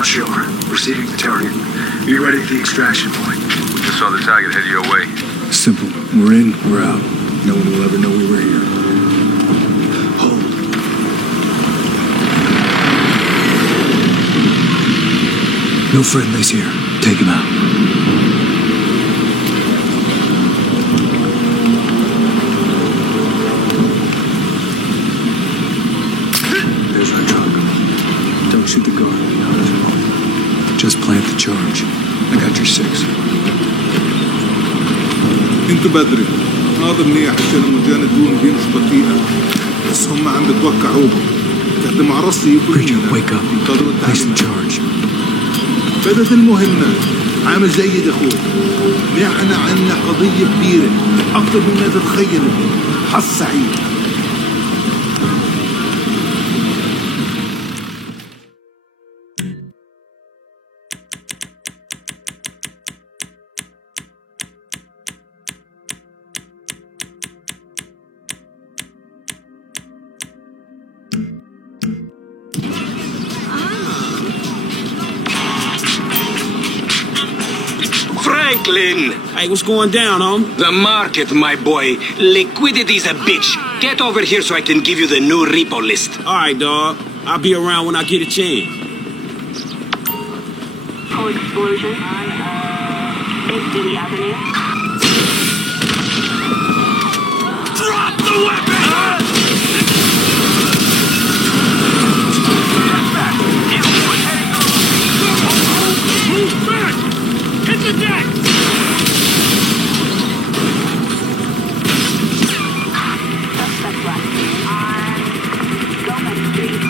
Offshore, receiving the target. Be ready at the extraction point. We just saw the target headed your way. Simple. We're in, we're out. No one will ever know we were here. Hold. No friendlies here. Take him out. There's our truck. Don't shoot the guard. Just plant the charge. I got your 6. انتوا بدري ناظر منيح عشان المجاندون دي مش بطيئة بس هم عم بتوقعوهم تقدم عرصي Preacher, wake up. Place the charge. بدت المهمة عامل جيد اخوي. نحن عنا قضية كبيرة أكثر مما تتخيلوا. حظ سعيد. Franklin! Hey, what's going down, home? The market, my boy. Liquidity's a bitch. Get over here so I can give you the new repo list. All right, dog. I'll be around when I get a chance. Explosion on 80 Avenue. Drop the weapon! Move back! Hit the deck! Suspect left on Gomez Street.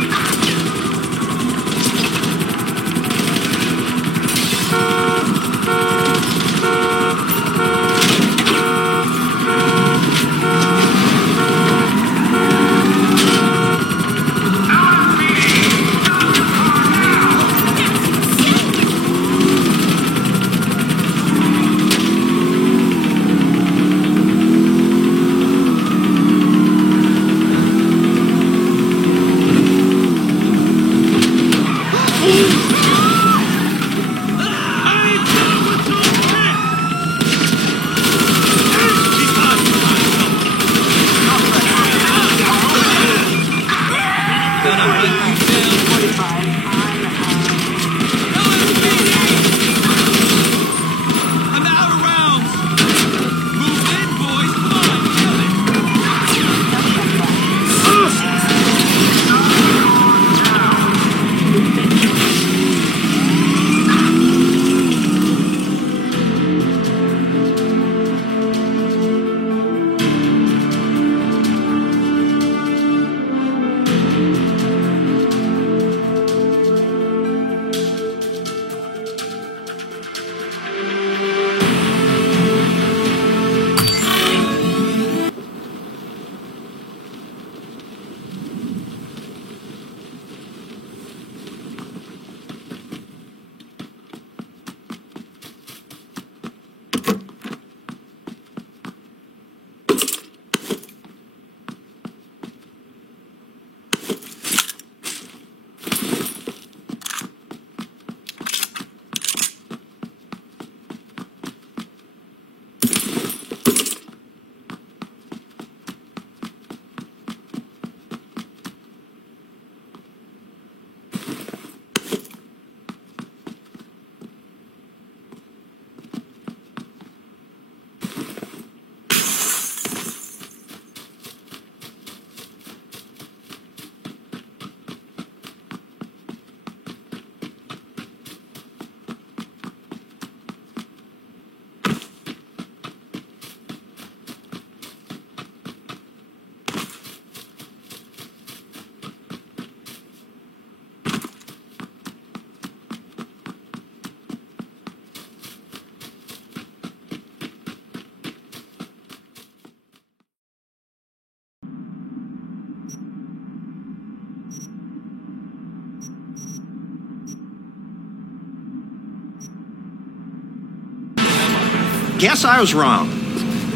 Guess I was wrong.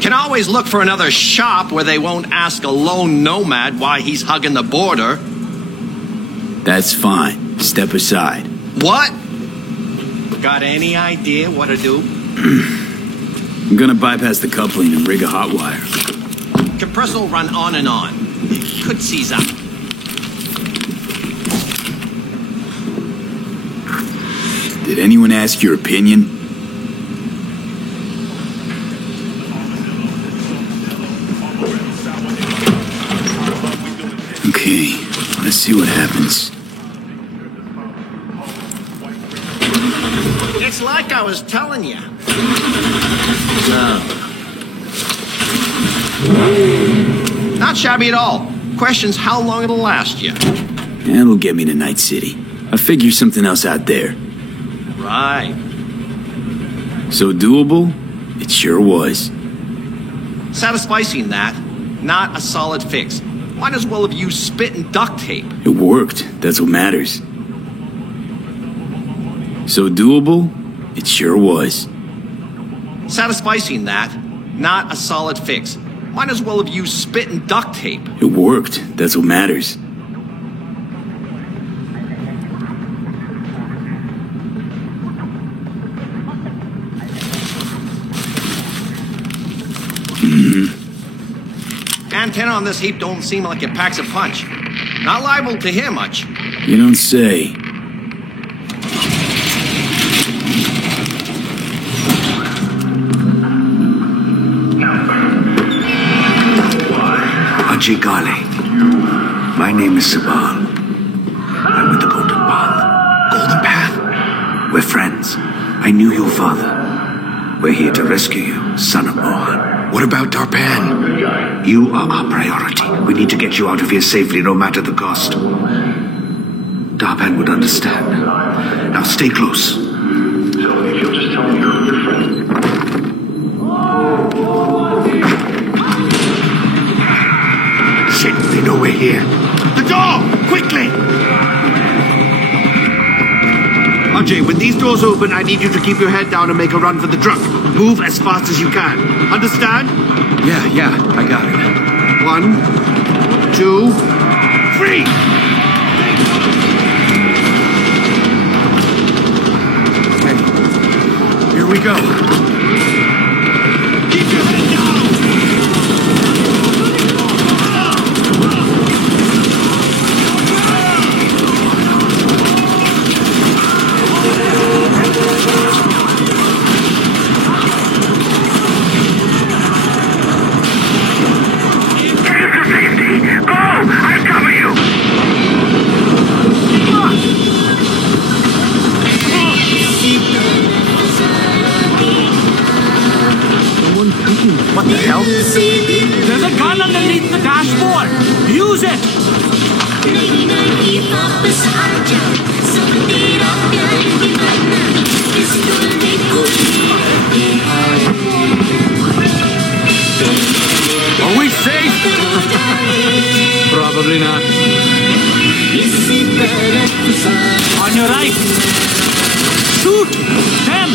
Can always look for another shop where they won't ask a lone nomad why he's hugging the border. That's fine. Step aside. What? Got any idea what to do? I'm gonna bypass the coupling and rig a hot wire. Compressor will run on and on. It could seize up. Did anyone ask your opinion? Okay, let's see what happens. It's like I was telling you. Not shabby at all. Question's how long it'll last you. That'll get me to Night City. I'll figure something else out there. Right. So doable? It sure was. Satisficing that, not a solid fix. Might as well have used spit and duct tape. It worked. That's what matters. So doable? It sure was. Satisficing that, not a solid fix. Might as well have used spit and duct tape. It worked. That's what matters. Antenna on this heap don't seem like it packs a punch. Not liable to hear much. You don't say. Ajay Ghale. My name is Sabal. I'm with the Golden Path. Golden Path? We're friends. I knew your father. We're here to rescue you, son of Mohan. What about Darpan? You are our priority. We need to get you out of here safely, no matter the cost. Darpan would understand. Now stay close. So if you'll just tell me who your friend. Shit, they know we're here. The door! Quickly! Ajay, when these doors open, I need you to keep your head down and make a run for the truck. Move as fast as you can. Understand? Yeah, I got it. 1, 2, 3! Okay. Here we go. Keep your head down! What the hell? There's a gun underneath the dashboard. Use it. Are we safe? Probably not. On your right. Shoot them.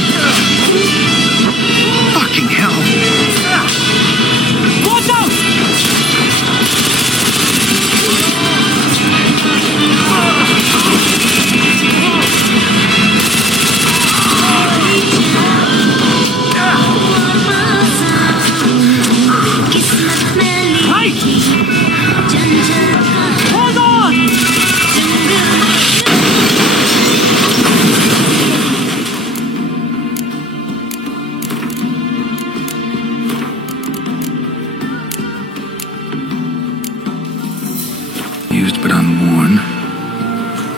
Fucking hell. Watch out! Right! Hold on! Used but unworn.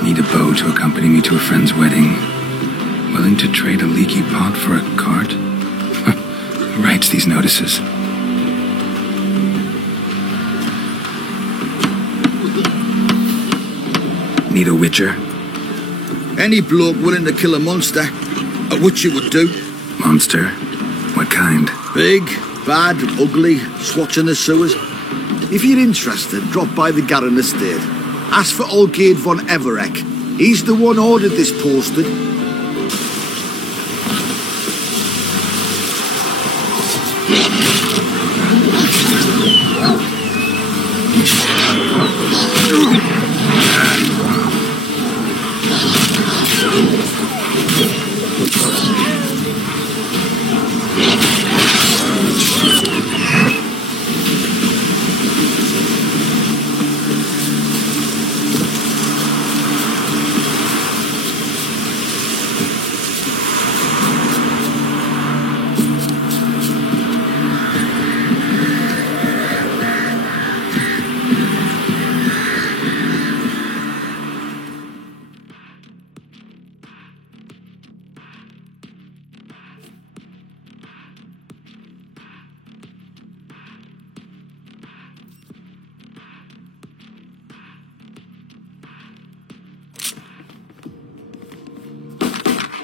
Need a bow to accompany me to a friend's wedding. Willing to trade a leaky pot for a cart? Who writes these notices? Need a witcher? Any bloke willing to kill a monster, which you would do. Monster? What kind? Big, bad, ugly, swatching the sewers. If you're interested, drop by the Garren estate. Ask for Olgaid von Everek. He's the one ordered this posted.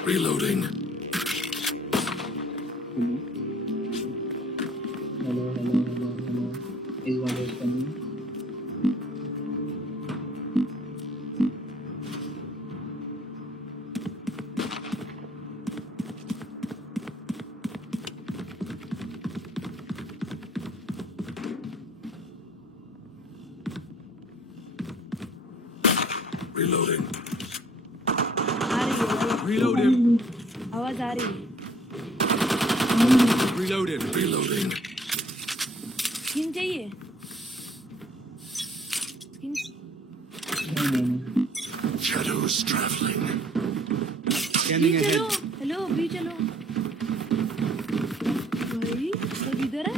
Reloading. Hello. Is one is coming. Reloading. Reloading. आवाज आ रही है. Reloading. Reloading. Skin चाहिए? Skin? नहीं. Shadows traveling. Scanning भी ahead. चलो. Hello भी चलो. भाई सब इधर है.